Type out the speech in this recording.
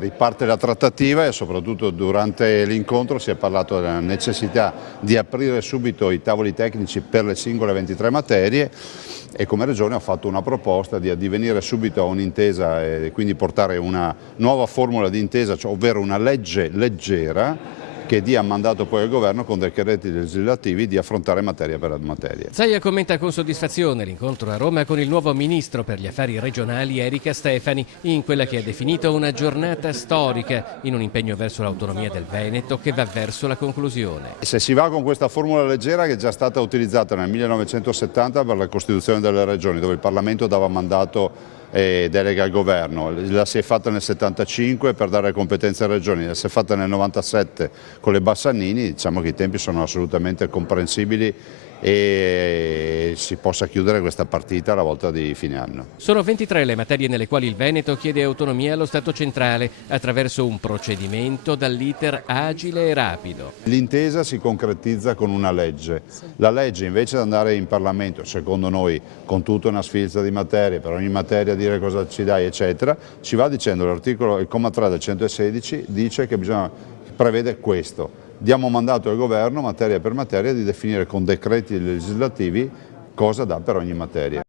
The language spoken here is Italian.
Riparte la trattativa e soprattutto durante l'incontro si è parlato della necessità di aprire subito i tavoli tecnici per le singole 23 materie e come Regione ho fatto una proposta di addivenire subito a un'intesa e quindi portare una nuova formula di intesa, cioè, ovvero una legge leggera che dia mandato poi al Governo con decreti legislativi di affrontare materia per materia. Zaia commenta con soddisfazione l'incontro a Roma con il nuovo ministro per gli affari regionali Erika Stefani in quella che ha definito una giornata storica in un impegno verso l'autonomia del Veneto che va verso la conclusione. Se si va con questa formula leggera che è già stata utilizzata nel 1970 per la Costituzione delle Regioni, dove il Parlamento dava mandato e delega al Governo, la si è fatta nel 75 per dare competenze alle Regioni, la si è fatta nel 97 con le Bassanini, diciamo che i tempi sono assolutamente comprensibili e si possa chiudere questa partita alla volta di fine anno. Sono 23 le materie nelle quali il Veneto chiede autonomia allo Stato centrale attraverso un procedimento dall'iter agile e rapido. L'intesa si concretizza con una legge. La legge invece di andare in Parlamento, secondo noi, con tutta una sfilza di materie, per ogni materia dire cosa ci dai eccetera, ci va dicendo il comma 3 del 116 dice che prevede questo. Diamo mandato al Governo, materia per materia, di definire con decreti legislativi cosa dà per ogni materia.